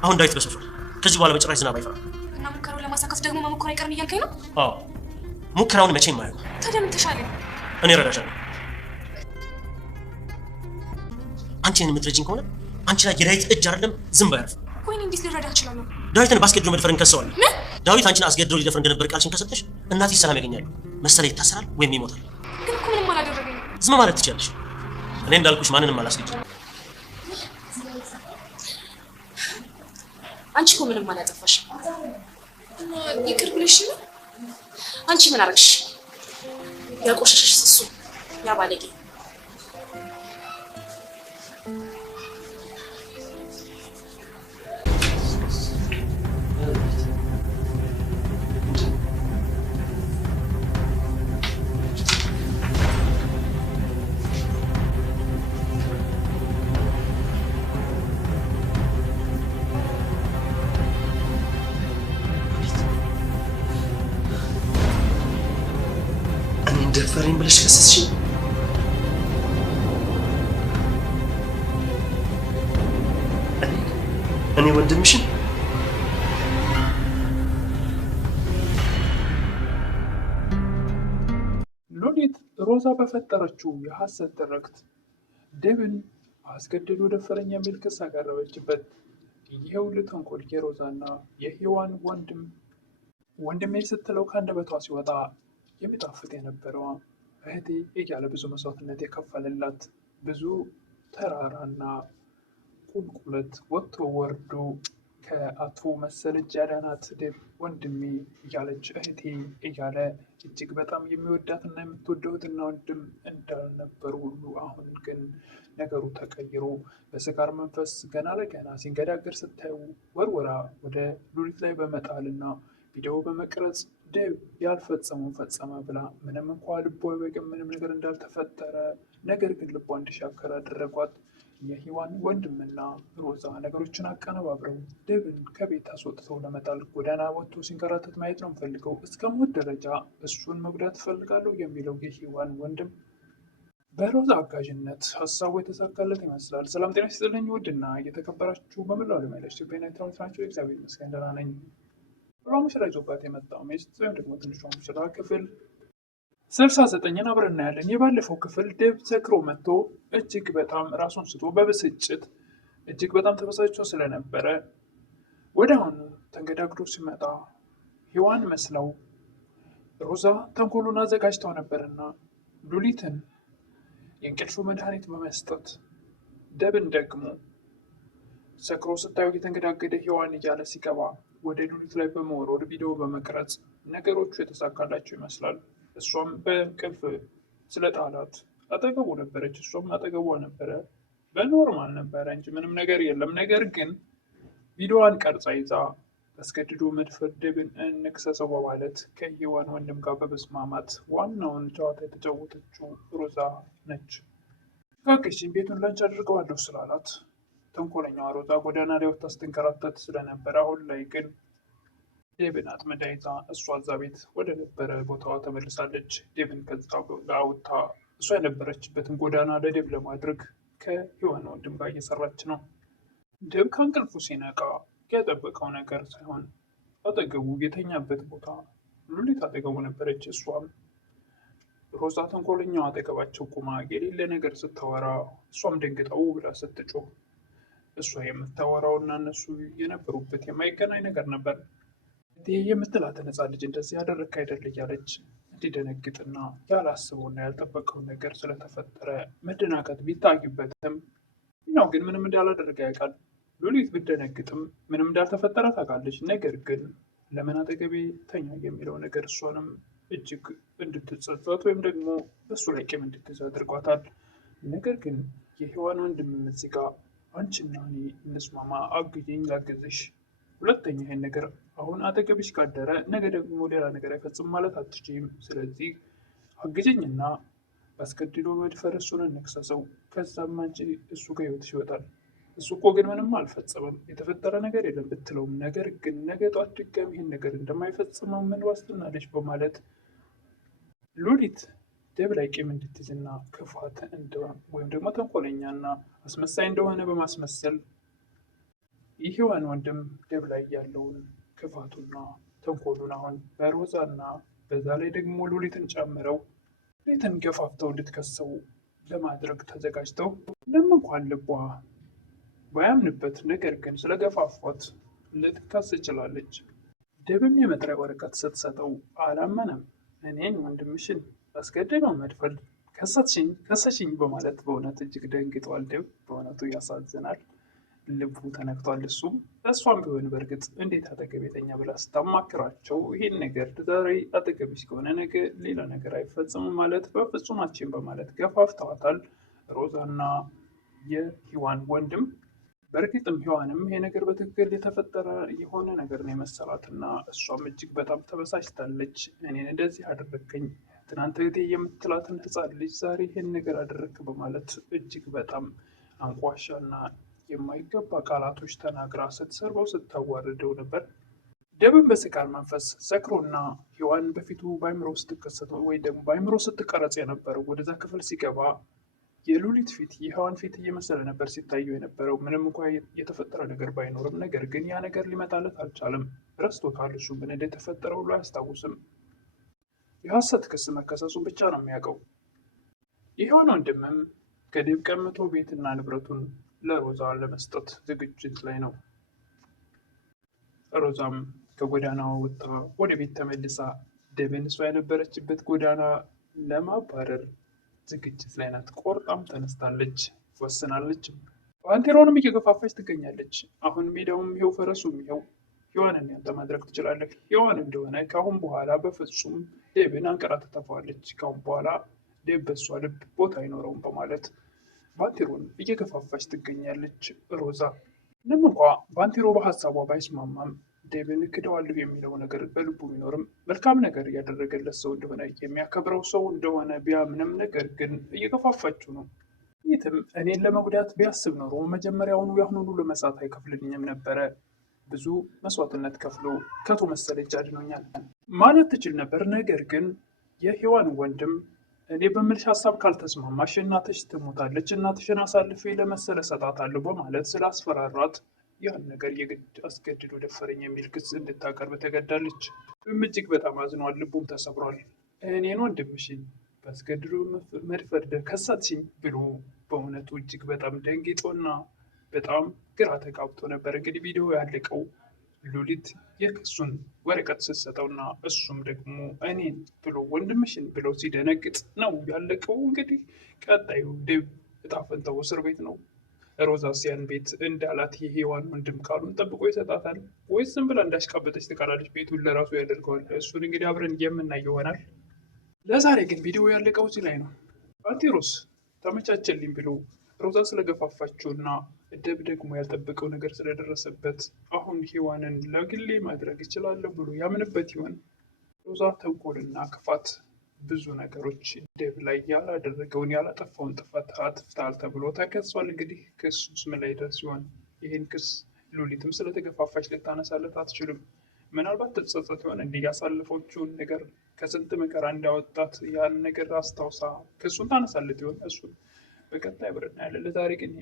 አሁን ዳዊት በሰፈር ከዚህ በኋላ በጭራሽ ዝናብ አይፈራም። እና ሙከራውን ለማሳካት ደግሞ መሞከር አይቀርም እያልከኝ ነው? አዎ ሙከራውን መቼም አያውቅም። ታዲያ ምን ተሻለ? እኔ እረዳሻለሁ። አንቺን የምትረጂኝ ከሆነ አንቺ ላይ የዳዊት እጅ አይደለም ዝም ባያርፍ። ወይኔ እንዴት ልረዳ እችላለሁ? ዳዊትን ባስገድዶ መድፈር እንከሰዋለን። ምን? ዳዊት አንቺን አስገድዶ ሊደፍር እንደነበር ቃልሽን ከሰጠሽ እናትሽ ሰላም ያገኛሉ። መሰለ ይታሰራል ወይም ይሞታል። ግን እኮ ምንም አላደረገኝም። ዝም ማለት ትችያለሽ። እኔ እንዳልኩሽ ማንንም አላስገድድም። አንቺ እኮ ምንም አላጠፋሽ። ይቅር ብለሽ ነው? አንቺ ምን አደረግሽ? ያቆሸሸሽ እሱ ያ ባለጌ። ደፈረኝ ብለሽ ከሰስሽኝ። እኔ ወንድምሽን ሉሊት ሮዛ በፈጠረችው የሐሰት ትርክት ዴቭን አስገድዶ ደፈረኝ የሚል ክስ አቀረበችበት። ይህ ሁሉ ተንኮል የሮዛና የሔዋን ወንድሜ ስትለው ከአንደበቷ ሲወጣ የሚጣፍጥ የነበረው እህቴ እያለ ብዙ መስዋዕትነት የከፈለላት ብዙ ተራራና ቁልቁለት ወጥቶ ወርዶ ከአቶ መሰል እጅ ያዳናት ዴቭ ወንድሜ እያለች እህቴ እያለ እጅግ በጣም የሚወዳትና የምትወደው እህትና ወንድም እንዳልነበሩ ሁሉ አሁን ግን ነገሩ ተቀይሮ በስካር መንፈስ ገና ለገና ሲንገዳገር ስታዩ ወርወራ ወደ ሉሊት ላይ በመጣልና ቪዲዮ በመቅረጽ ዴቭ ያልፈጸመውን ፈጸመ ብላ ምንም እንኳ ልቧ ቢወቅም ምንም ነገር እንዳልተፈጠረ ነገር ግን ልቧ እንዲሻከር አደረጓት። የሔዋን ወንድምና ሮዛ ነገሮችን አቀነባብረው ዴቭን ከቤት አስወጥተው ለመጣል ጎዳና ወጥቶ ሲንከራተት ማየት ነው የምፈልገው፣ እስከ ሞት ደረጃ እሱን መጉዳት እፈልጋለሁ የሚለው የሔዋን ወንድም በሮዛ አጋዥነት ሀሳቡ የተሳካለት ይመስላል። ሰላም ጤና ይስጥልኝ ውድና እየተከበራችሁ በመላው ዓለም ያላችሁ ኢትዮጵያውያን ኤርትራውያን ናቸው። እግዚአብሔር ይመስገን ደህና ነኝ። ሙሽራ ይዞባት የመጣው ሚስት ወይም ደግሞ ትንሿ ሙሽራ ክፍል 69ን አብረን እናያለን። የባለፈው ክፍል ዴቭ ሰክሮ መጥቶ እጅግ በጣም ራሱን ስቶ በብስጭት እጅግ በጣም ተበሳጭቶ ስለነበረ ወደ አሁኑ ተንገዳግዶ ሲመጣ ሔዋን መስለው ሮዛ ተንኮሉን አዘጋጅተው ነበርና ሉሊትን የእንቅልፉ መድኃኒት በመስጠት ዴቭን ደግሞ ሰክሮ ስታዩ የተንገዳገደ ሔዋን እያለ ሲገባ ወደ ሉሊት ላይ በመወርወር ቪዲዮ በመቅረጽ ነገሮቹ የተሳካላቸው ይመስላል። እሷም በእንቅልፍ ስለጣላት አጠገቡ ነበረች፣ እሷም አጠገቧ ነበረ። በኖርማል ነበረ እንጂ ምንም ነገር የለም። ነገር ግን ቪዲዮዋን ቀርጻ ይዛ አስገድዶ መድፈር ዴቭን እንክሰሰው በማለት ከሔዋን ወንድም ጋር በመስማማት ዋናውን ጨዋታ የተጫወተችው ሮዛ ነች። ካገሽኝ ቤቱን ላንች አድርገዋለሁ ስላላት ተንኮለኛዋ ሮዛ ጎዳና ላይ ወጥታ ስትንከራተት ስለነበረ አሁን ላይ ግን ዴቭን አጥምዳ ይዛ እሷ እዛ ቤት ወደ ነበረ ቦታዋ ተመልሳለች። ዴቭን ከዛ አውጥታ እሷ የነበረችበትን ጎዳና ለዴቭ ለማድረግ ከሔዋን ወንድም ጋር እየሰራች ነው። ዴቭ ከእንቅልፉ ሲነቃ የጠበቀው ነገር ሳይሆን አጠገቡ የተኛበት ቦታ ሉሊት አጠገቡ ነበረች። እሷም ሮዛ ተንኮለኛዋ አጠገባቸው ቁማ የሌለ ነገር ስታወራ እሷም ደንግጠው ብላ ስትጮህ እሷ የምታወራውና እነሱ የነበሩበት የማይገናኝ ነገር ነበር። የምትላትን ሕፃን ልጅ እንደዚህ ያደረግክ አይደል እያለች እንዲደነግጥና ያላስበውና ያልጠበቀውን ነገር ስለተፈጠረ መደናገጥ ቢታይበትም ያው ግን ምንም እንዳላደረገ ያውቃል። ሉሊት ብትደነግጥም ምንም እንዳልተፈጠረ ታውቃለች። ነገር ግን ለምን አጠገቤ ተኛ የሚለው ነገር እሷንም እጅግ እንድትጸጸት ወይም ደግሞ እሱ ላይ ቂም እንድትይዝ አድርጓታል። ነገር ግን የሔዋን ወንድም እዚህ ጋር አንቺና እኔ እንስማማ፣ አግዥኝ፣ ላግዝሽ፣ ሁለተኛ ይሄን ነገር አሁን አጠገብሽ ካደረ ነገ ደግሞ ሌላ ነገር አይፈጽም ማለት አትችይም። ስለዚህ አግዥኝና አስገድዶ መድፈር እሱን እንክሰሰው፣ ከዛም አንቺ እሱ ከህይወትሽ ይወጣል። እሱ እኮ ግን ምንም አልፈጸመም፣ የተፈጠረ ነገር የለም ብትለውም ነገር ግን ነገ ጧት ድጋሚ ይህን ነገር እንደማይፈጽመው ምን ዋስትና አለሽ በማለት ሉሊት ዴቭ ላይ ቂም እንድትይዝና ክፋት ወይም ደግሞ ተንኮለኛና አስመሳይ እንደሆነ በማስመሰል የሔዋን ወንድም ደብ ላይ ያለውን ክፋቱና ተንኮሉን አሁን በሮዛና በዛ ላይ ደግሞ ሉሊትን ጨምረው ሉሊትን ገፋፍተው እንድትከሰው ለማድረግ ተዘጋጅተው ምንም እንኳን ልቧ ባያምንበት ነገር ግን ስለገፋፏት ልትከስ ትችላለች። ደብም የመጥሪያ ወረቀት ስትሰጠው አላመነም። እኔን ወንድምሽን አስገድደው መድፈር ከሰሽኝ በማለት በእውነት እጅግ ደንግጧል። ደብ በእውነቱ ያሳዝናል። ልቡ ተነክቷል። እሷም ቢሆን በእርግጥ እንዴት አጠገቤ ተኛ ብላ ስታማክራቸው ይህን ነገር ዛሬ አጠገብሽ ከሆነ ነገ ሌላ ነገር አይፈጽምም ማለት በፍጹማችን በማለት ገፋፍተዋታል። ሮዛና የሔዋን ወንድም በእርግጥም ሔዋንም ይሄ ነገር በትክክል የተፈጠረ የሆነ ነገር ነው የመሰላት እና እሷም እጅግ በጣም ተበሳጭታለች። እኔን እንደዚህ አደረግከኝ፣ ትናንት እህቴ የምትላትን ሕፃን ልጅ ዛሬ ይሄን ነገር አደረግክ በማለት እጅግ በጣም አንቋሻና የማይገባ ቃላቶች ተናግራ ስትሰርበው ስታዋርደው ነበር። ደብን በስካር መንፈስ ሰክሮና ሔዋን በፊቱ በአይምሮ ስትከሰት ወይ ደግሞ በአይምሮ ስትቀረጽ የነበረው ወደዛ ክፍል ሲገባ የሉሊት ፊት የሔዋን ፊት እየመሰለ ነበር ሲታየው የነበረው። ምንም እንኳ የተፈጠረ ነገር ባይኖርም ነገር ግን ያ ነገር ሊመጣለት አልቻለም። ረስቶታል። እሱ ምን እንደተፈጠረ ሁሉ አያስታውስም። የሐሰት ክስ መከሰሱን ብቻ ነው የሚያውቀው። የሔዋን ወንድምም ከደብ ቀምቶ ቤትና ንብረቱን ለሮዛ ለመስጠት ዝግጅት ላይ ነው። ሮዛም ከጎዳና ወጥታ ወደ ቤት ተመልሳ ደብን እሷ የነበረችበት ጎዳና ለማባረር ዝግጅት ላይ ናት። ቆርጣም ተነስታለች፣ ወስናለች። ባንቴሮንም እየገፋፋች ትገኛለች። አሁን ሜዳውም ይኸው ፈረሱም ይኸው ሔዋንን ያንተ ማድረግ ትችላለህ። ሔዋን እንደሆነ ከአሁን በኋላ በፍጹም ደብን አንቀራ ትተፋዋለች። ከአሁን በኋላ ደብ በሷ ልብ ቦታ አይኖረውም በማለት ባንቴሮን እየገፋፋች ትገኛለች። ሮዛ ምንም እንኳ ባንቴሮ በሀሳቧ ባይስማማም ደብን ክደዋለሁ የሚለው ነገር በልቡ ቢኖርም መልካም ነገር እያደረገለት ሰው እንደሆነ የሚያከብረው ሰው እንደሆነ ቢያምንም ነገር ግን እየገፋፋችው ነው። ይህም እኔን ለመጉዳት ቢያስብ ኖሮ መጀመሪያውኑ ያሁኑኑ ለመስዋዕት አይከፍልልኝም ነበረ። ብዙ መስዋዕትነት ከፍሎ ከቶ መሰለ እጅ አድኖኛል ማለት ትችል ነበር። ነገር ግን የሔዋን ወንድም እኔ በምልሽ ሀሳብ ካልተስማማሽ እናትሽ ትሞታለች፣ እናትሽን አሳልፌ ለመሰለ እሰጣታለሁ በማለት ስላስፈራራት ያን ነገር የግድ አስገድዶ ደፈረኝ የሚል ክስ እንድታቀርብ ተገዳለች። እጅግ በጣም አዝኗል፣ ልቡም ተሰብሯል። እኔን ወንድምሽን በአስገድዶ መድፈር ከሳትሽኝ ብሎ በእውነቱ እጅግ በጣም ደንግጦና በጣም ግራ ተጋብቶ ነበር። እንግዲህ ቪዲዮ ያለቀው ሉሊት የክሱን ወረቀት ስትሰጠውና እሱም ደግሞ እኔን ብሎ ወንድምሽን ብሎ ሲደነግጥ ነው ያለቀው። እንግዲህ ቀጣዩ ደብ እጣ ፈንታው እስር ቤት ነው። ሮዛ ሲያን ቤት እንዳላት የሔዋን ወንድም ቃሉን ጠብቆ ይሰጣታል ወይስ ዝም ብላ እንዳሽቃበጠች ትቀራለች? ቤቱን ለራሱ ያደርገዋል? እሱን እንግዲህ አብረን የምናይ ይሆናል። ለዛሬ ግን ቪዲዮ ያለቀው እዚህ ላይ ነው። ባንቴሮስ ተመቻቸልኝ ብሎ ሮዛ ስለገፋፋችውና ደብ ደግሞ ያልጠበቀው ነገር ስለደረሰበት አሁን ሔዋንን ለግሌ ማድረግ ይችላለሁ ብሎ ያምንበት ይሆን? ሮዛ ተንኮልና ክፋት ብዙ ነገሮች ደብ ላይ ያላደረገውን ያላጠፋውን ጥፋት አጥፍተሃል ተብሎ ተከሷል። እንግዲህ ክሱስ ምን ላይ ደርስ ሲሆን ይህን ክስ ሉሊትም ስለተገፋፋች ልታነሳለት አትችልም። ምናልባት ትጸጸት ይሆን እንዲህ ያሳለፈችውን ነገር ከስንት መከራ እንዳወጣት ያን ነገር አስታውሳ ክሱን ታነሳለት ይሆን? እሱን በቀጣይ አብረን እናያለን። ለዛሬ ግን